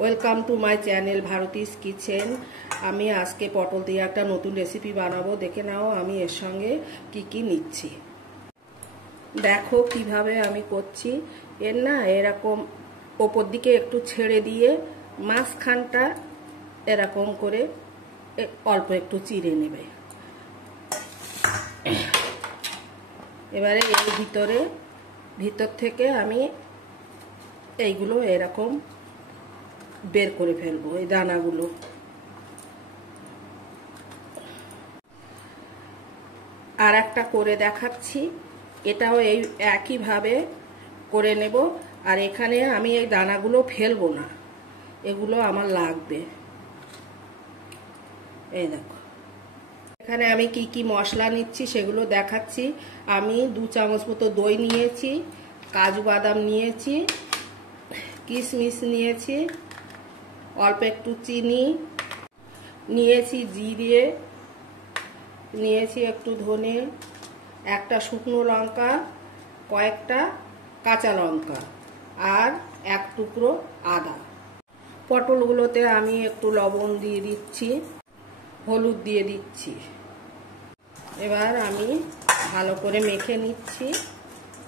Welcome to my channel Bharati's kitchen. আমি আজকে পটল দিয়ে একটা নতুন রেসিপি বানাবো। দেখে নাও আমি এর সঙ্গে কি কি নিচ্ছি। দেখো কিভাবে আমি করছি। এর না এরকম ওপর দিকে একটু ছেড়ে দিয়ে মাঝখানটা এরকম করে অল্প একটু চিড়ে নেবে। এবারে এর ভিতর থেকে আমি এইগুলো এরকম বের করে ফেলবো, এই দানাগুলো। আর একটা করে দেখাচ্ছি, এটাও এই একইভাবে করে নেব। আর এখানে আমি এই দানাগুলো ফেলবো না, এগুলো আমার লাগবে। এই দেখো এখানে আমি কি কি মশলা নিচ্ছি সেগুলো দেখাচ্ছি। আমি 2 চামচ মতো দই নিয়েছি, কাজু বাদাম নিয়েছি, কিশমিশ নিয়েছি, অল্প একটু চিনি নিয়েছি, জিরে নিয়েছি, একটু ধনে, একটা শুকনো লঙ্কা, কয়েকটা কাঁচা লঙ্কা আর এক টুকরো আদা। পটলগুলোতে আমি একটু লবণ দিয়ে দিচ্ছি, হলুদ দিয়ে দিচ্ছি। এবার আমি ভালো করে মেখে নিচ্ছি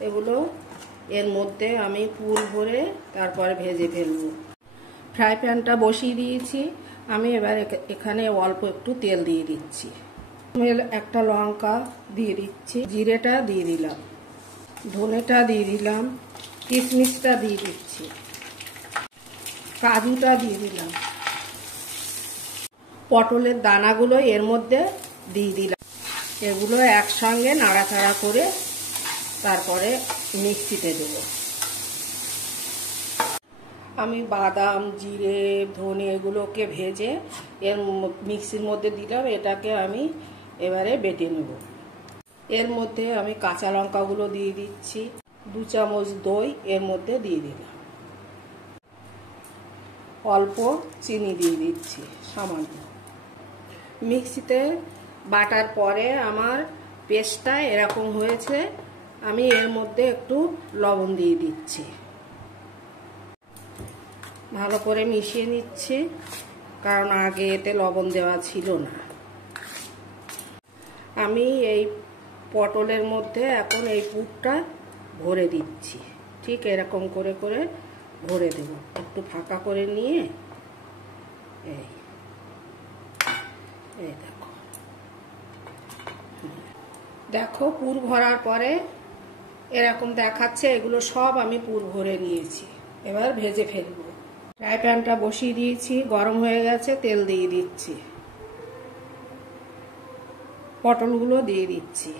এগুলো। এর মধ্যে আমি পুর ভরে তারপরে ভেজে ফেলবো। ফ্রাই প্যানটা বসিয়ে দিয়েছি আমি। এবার এখানে অল্প একটু তেল দিয়ে দিচ্ছি, একটা লঙ্কা দিয়ে দিচ্ছি, জিরেটা দিয়ে দিলাম, ধনেটা দিয়ে দিলাম, কিশমিশটা দিয়ে দিচ্ছি, কাজুটা দিয়ে দিলাম, পটলের দানাগুলো এর মধ্যে দিয়ে দিলাম। এগুলো একসঙ্গে নাড়াচাড়া করে তারপরে মিক্সিতে দেবো। আমি বাদাম, জিরে, ধনে এগুলোকে ভেজে এর মিক্সির মধ্যে দিলাম। এটাকে আমি এবারে বেটে নেব। এর মধ্যে আমি কাঁচা লঙ্কাগুলো দিয়ে দিচ্ছি, 2 চামচ দই এর মধ্যে দিয়ে দিলাম, অল্প চিনি দিয়ে দিচ্ছি সামান্য। মিক্সিতে বাটার পরে আমার পেস্টটা এরকম হয়েছে। আমি এর মধ্যে একটু লবণ দিয়ে দিচ্ছি, ভালো করে মিশিয়ে নিচ্ছি, কারণ আগে এতে লবণ দেওয়া ছিল না। আমি এই পটলের মধ্যে এখন এই পুরটা ভরে দিচ্ছি। ঠিক এরকম করে করে ভরে দেব, একটু ফাঁকা করে নিয়ে। এই দেখো দেখো পুর ভরার পরে এরকম দেখাচ্ছে। এগুলো সব আমি পুর ভরে নিয়েছি। এবার ভেজে ফেলবো। ফ্রাই প্যানটা বসিয়ে দিয়েছি, গরম হয়ে গেছে, তেল দিয়ে দিচ্ছি, পটলগুলো দিয়ে দিচ্ছি।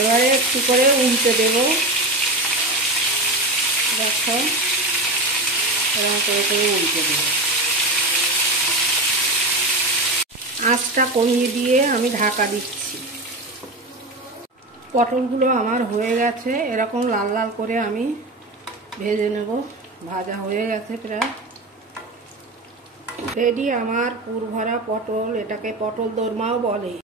এবারে একটু করে উল্টে দেব। দেখো এরকম করে করে উল্টে দেব। আঁচটা কমিয়ে দিয়ে আমি ঢাকা দিচ্ছি। পটলগুলো আমার হয়ে গেছে, এরকম লাল লাল করে আমি ভেজে নেব। ভাজা হয়ে গেছে প্রায় রেডি আমার পুর ভরা পটল। এটাকে পটল দোরমাও বলে।